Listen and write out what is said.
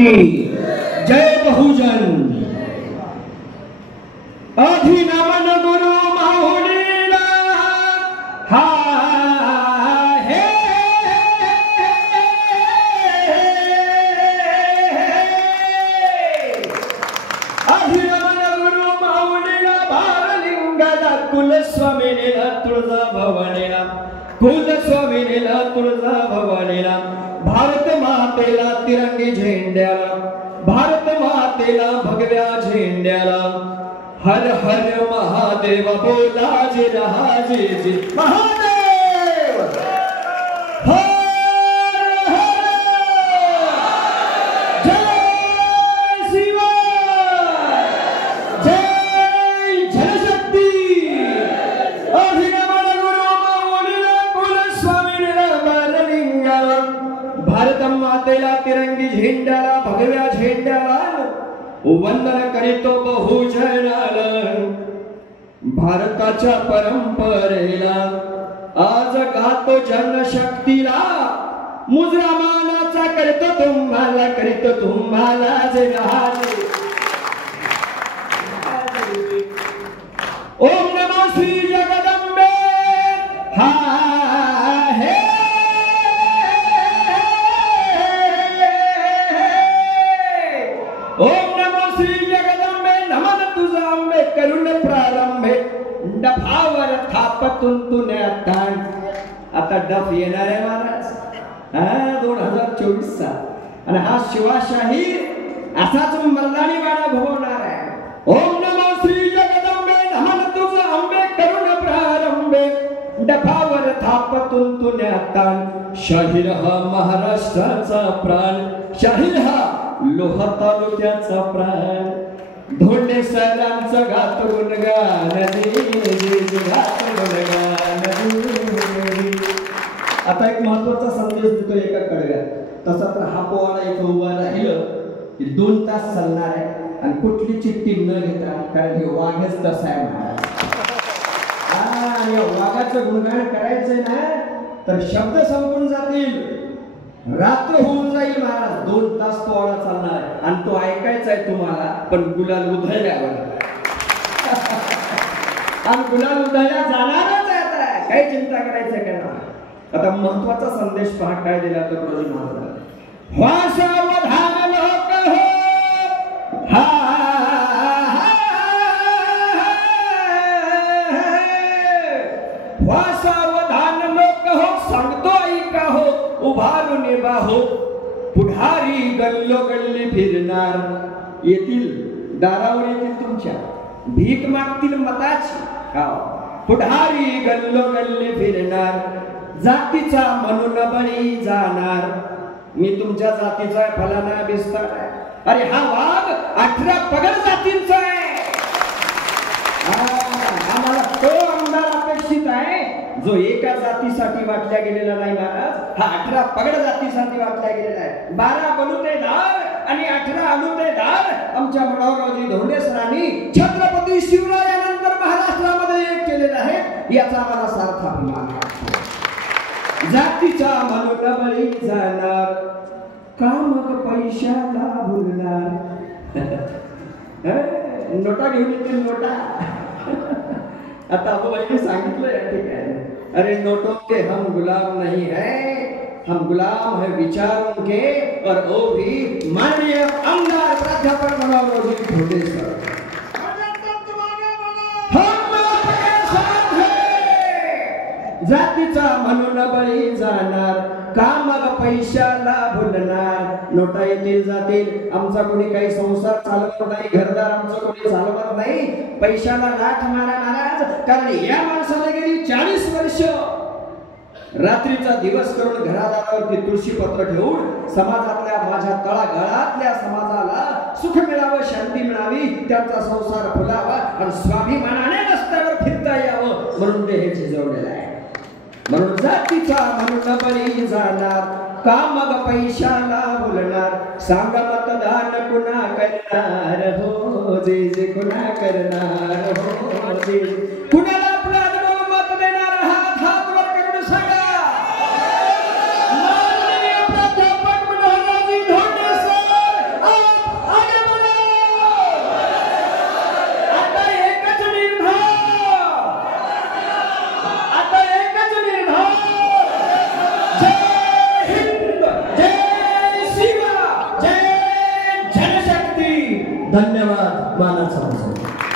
जय बहुजन अधिनमन गुरु माहुलीला हा हे अधिनमन गुरु माहुलीला बाललिंगाला कुलस्वामिनीला तुळजा भवानीला कुलस्वामिनीला तुळजा भवानीला भारत मातेला तिरंगी झेंड्याला भारत मातेला भगव्या झेंड्याला हर हर महादेव बोला जी रहा जी महादेव हर हर जय शिवाय जय जनशक्ती अधिनमन गुरु माऊलीला कुलस्वामिनीला बाललिंगाला भारत मातेला तिरंगी झेंड्याला भगव्या झेंड्याला वंदन करीतो बहुजनाला भारताच्या परंपरेला आज गातो जनशक्तीला मुजरा मानाचा करतो तुम्हाला जे राहाजे ओम नमो श्री जगदंबे हा हे ओम नमो श्री जगदंबे नमन तुझा अंबे करुण प्रारंभे डफावर थापतून तुने ताण आता डफ येणार आहे महाराज 2024 चा आणि हा शिवाशाही असाच मर्दानी वाडा भोवणार आहे ओम नमो श्री जगदंबे नमन तुझा अंबे करुण प्रारंभे डफावर थापतून तुने ताण शाहीर हा महाराष्ट्राचा प्राण शाहीर हा लोहा तालुक्याचा प्राण धोंडे सरांचं गात गुणगान गात गुणगान आता एक महत्वाचा संदेश देतो एका कडव्यात तसा तर हा पोवाडा इथं उभा राहिलं की 2 तास चालणार आहे आणि कुठली चिठ्ठी न घेता कारण हे वाघच तसा आहे महाराज आणि वाघाचं गुणगान करायचंय ना तर शब्द संपून जातील रात्र होऊन जाईल महाराज 2 तास पोवाडा चालणार आहे आणि तो ऐकायचा आहे तुम्हाला पण गुलाल उधळल्यावर आणि गुलाल उधळल्या जाणारच आहे आता काही चिंता करायचं का ना आता महत्वाचा संदेश पहा काय दिला तर रोजी महाराज वासावधान लोक हो हा वासावधान लोक हो सांगतो ऐका हो उभारून बाहो पुढारी गल्लोगल्ली फिरणार येतील दारावर येतील तुमच्या भीक मागतील मताची पुढारी गल्लोगल्ली फिरणार जातीचा म्हणून बळी जाणार मी तुमच्या जातीचा फलाना बिस्तार अरे हा वाघ 18 पगड जातींचा आहे आम्हाला तो आमदार अपेक्षित आहे जो एका जातीसाठी वाटल्या गेलेला नाही महाराज हा 18 पगड जातीसाठी वाटल्या गेलेला आहे 12 बलुतेदार आणि 18 अनुतेदार आमच्या मनोहररावजी धोंडे सरांनी छत्रपती शिवरायानंतर महाराष्ट्रामध्ये एक केलेला आहे याचा आम्हाला सार्थ अभिमान आहे जातीचा म्हणून बळी जाणार का मग पैशाला भुलणार नोटा घेऊन येतील नोटा आता अबूबाईने सांगितलं या ठिकाणी अरे नोटों के हम गुलाम नहीं है हम गुलाम है विचारों के और वो भी माननीय आमदार प्राध्यापक मनोहररावजी धोंडे सर जातीचा म्हणून बळी जाणार का मग पैशाला भुलणार नोटा येतील जातील आमचा कोणी काही संसार चालवत नाही घरदार आमचं कोणी चालवत नाही पैशाला लाथ मारा महाराज कारण या माणसाला गेली 40 वर्ष रात्रीचा दिवस करून घरादारावरती तुळशी पत्र ठेवून समाजातल्या माझ्या तळागाळातल्या समाजाला सुख मिळावं शांती मिळावी त्यांचा संसार फुलावा आणि स्वाभिमानाने रस्त्यावर फिरता यावं म्हणून ते हे झिजवलेलं आहे म्हणून जातीचा म्हणून बळी जाणार का मग पैशाला भुलणार सांग मतदान कुणा करणार हो जे कुणा करणार हो जे कुणाला आपला अनुभव मत देणार हात वर करून सांगा माननीय प्राध्यापक मनोहररावजी धोंडे सर धन्यवाद. मानाचा